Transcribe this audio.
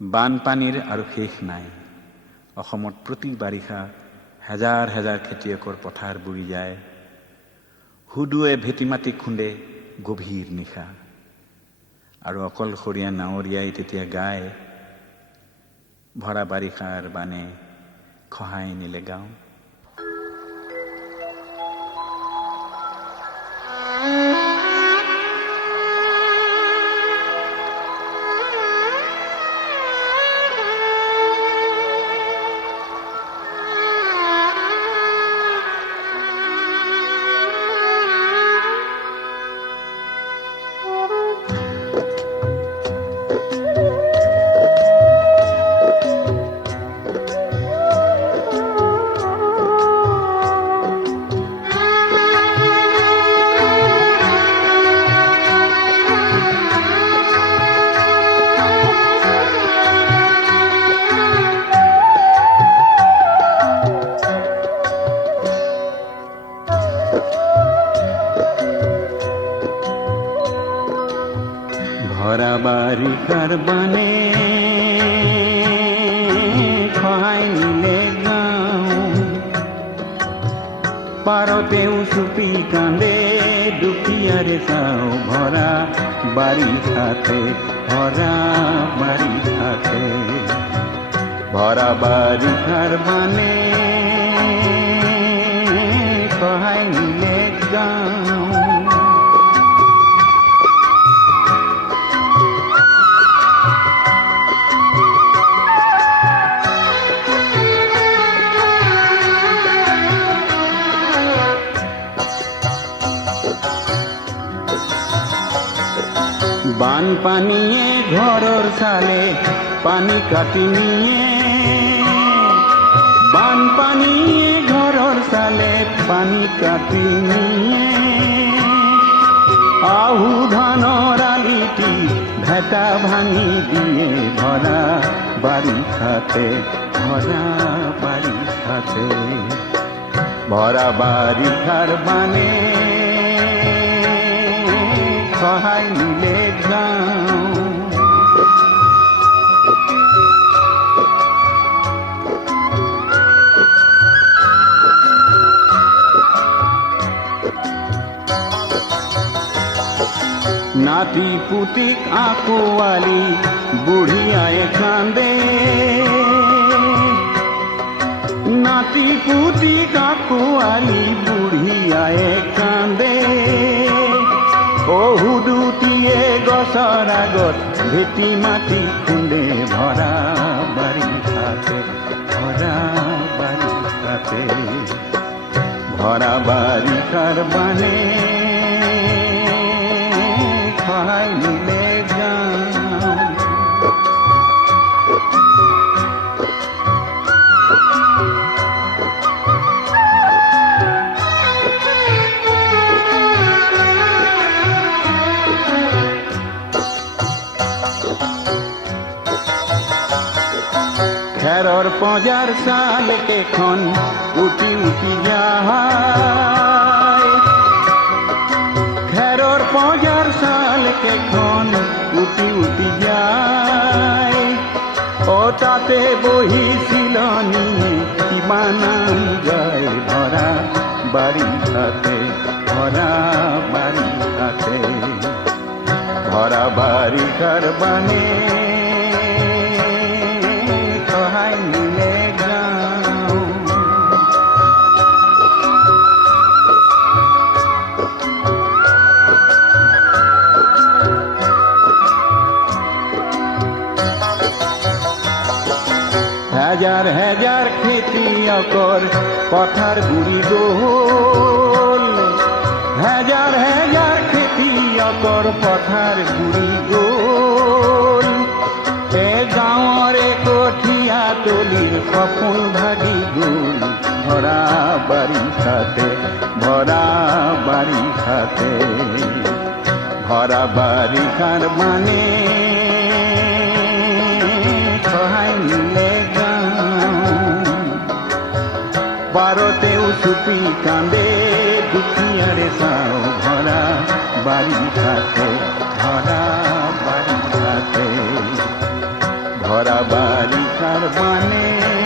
বানপানীৰ আৰু শেষ নাই। অসমত প্ৰতি বাৰিষা হেজাৰ হেজাৰ খেতিয়কৰ পথাৰ বুৰি যায়। হুদুৱে ভেটি মাটি খুন্দে গভীৰ নিশা, আৰু অকলশৰীয়া নাৱৰীয়াই তেতিয়া গায়, ভৰা বাৰিষাৰ বানে খহাই নিলে গাঁও। ভরা বারিষার বানে খহাই নিলে গাঁও, পারতেও চুপি কান্দে দুখিয়ারে চাও। ভরা বারিষাতে, ভরা বারিষাতে, ভরা বারিষার বানে খহাই নিলে গাঁও। বানপানীয়ে ঘৰৰ চালে পানী কাটি নিয়ে, বানপানীয়ে ঘৰৰ চালে পানী কাটি নিয়ে। আহু ধানৰ আলিটি ভেটা ভাঙি দিয়ে, ভৰা বাৰিষাতে, ভৰা বাৰিষাতে, ভৰা বাৰিষাৰ বানে খহাই নিলে গাঁও। নাতি পুতিক আকোৱালি বুঢ়িয়াই কান্দে, নাতি পুতিক আকোৱালি বুঢ়িয়াই কান্দে। হুদুটিয়ে গছৰ আগত ভেটি মাটি খুন্দে, ভৰা বাৰিষাতে, ভৰা বাৰিষাতে, ভৰা বাৰিষাৰ বানে খহাই নিলে গাঁও। খেৰৰ পঁজাৰ চাল কেইখন উটি উটি যায়, খেৰৰ পঁজাৰ চাল কেইখন উটি উটি যায়। তাতে বহি চিলনীয়ে কিমান নাম গায়, ভৰা বাৰিষাতে, ভৰা বাৰিষাতে, ভৰা বাৰিষাৰ বানে খহাই নিলে গাঁও। হেজাৰ হেজাৰ খেতিয়কৰ পথাৰ বুৰি গ'ল, হেজাৰ হেজাৰ খেতিয়কৰ পথাৰ বুৰি গ'ল। গাঁৱৰে কঠীয়া তলিৰ সপোন ভাগি গ'ল, ভৰা বাৰিষাতে, ভৰা বাৰিষাতে, ভৰা বাৰিষাৰ মানে খহাই নিলে গাঁও। পাৰতেও চুপি কান্দে দুখিয়াৰে চাও, ভৰা বাৰিষাতে, ভৰা বাৰিষাতে, ভৰা ভরা বাৰিষাৰ বানে